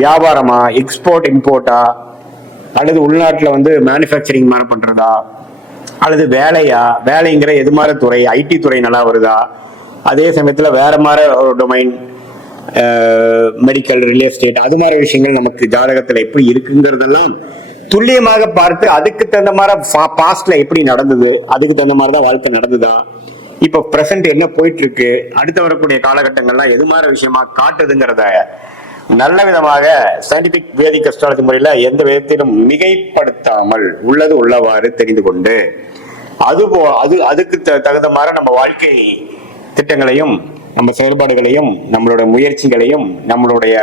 வியாபாரமா, எக்ஸ்போர்ட் இம்போர்ட்டா, அல்லது உள்நாட்டில் மேனுஃபேக்சரிங் மாதிரி பண்றதா, அல்லது வேலையா, வேலைங்கிற எது மாதிரி துறை, ஐடி துறை நல்லா வருதா, அதே சமயத்துல வேற மாதிரி ஒரு டொமைன், மெடிக்கல், ரியல் எஸ்டேட், அது மாதிரி விஷயங்கள் நமக்கு ஜாதகத்துல எப்படி இருக்குங்கிறதெல்லாம் துல்லியமாக பார்த்து அதுக்கு தகுந்த மாதிரி பாஸ்ட்ல எப்படி நடந்தது, அதுக்கு தகுந்த மாதிரி தான் வாழ்க்கை நடந்ததா, இப்ப பிரசன்ட் என்ன போயிட்டு இருக்கு, அடுத்து வரக்கூடிய காலகட்டங்கள்லாம் எது மாதிரி விஷயமா காட்டுதுங்கிறத நல்ல விதமாக சயின்டிபிக் வேதிக் அஸ்ட்ராலஜி முறையில எந்த விதத்திலும் மிகைப்படுத்தாமல் உள்ளது உள்ளவாறு தெரிந்து கொண்டு அதுக்கு தகுந்த மாதிரி நம்ம வாழ்க்கை திட்டங்களையும், நம்ம செயல்பாடுகளையும், நம்மளுடைய முயற்சிகளையும், நம்மளுடைய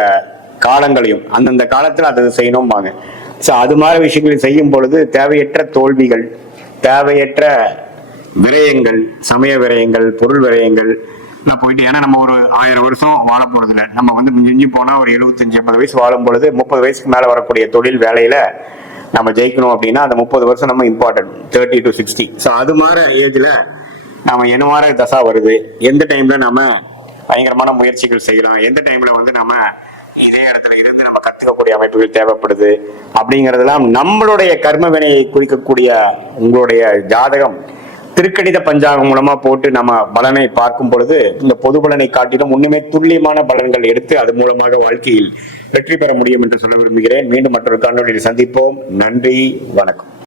காலங்களையும் அந்தந்த காலத்துல அதை செய்யணும்பாங்க. அது மாதிரி விஷயங்களை செய்யும் பொழுது தேவையற்ற தோல்விகள், தேவையற்ற விரயங்கள், சமய விரயங்கள், பொருள் விரயங்கள் போயிட்டு, ஏன்னா நம்ம ஒரு 1000 வருஷம் வாழ போறது இல்லை. நம்ம மிஞ்சி போனா ஒரு 75-80 வயசு வாழும் பொழுது 30 வயசுக்கு மேல வரக்கூடிய தொழில் வேலையில நம்ம ஜெயிக்கணும் அப்படின்னா அந்த 30 வருஷம் நம்ம இம்பார்ட்டன்ட், 30 to 60. அது மாதிரி ஏஜ்ல நம்ம என்ன மாதிரி தசா வருது, எந்த டைம்ல நம்ம பயங்கரமான முயற்சிகள் செய்யலாம், எந்த டைம்ல நம்ம இதே இடத்துல இருந்து நம்ம கத்துக்கக்கூடிய அமைப்புகள் தேவைப்படுது அப்படிங்கறதெல்லாம் நம்மளுடைய கர்ம வினையை குறிக்கக்கூடிய உங்களுடைய ஜாதகம் திருக்கணித பஞ்சாங்கம் மூலமா போட்டு நம்ம பலனை பார்க்கும் பொழுது இந்த பொது பலனை காட்டிலும் ஒண்ணுமே துல்லியமான பலன்கள் எடுத்து அது மூலமாக வாழ்க்கையில் வெற்றி பெற முடியும் என்று சொல்ல விரும்புகிறேன். மீண்டும் மற்றொரு காணொலியில் சந்திப்போம். நன்றி, வணக்கம்.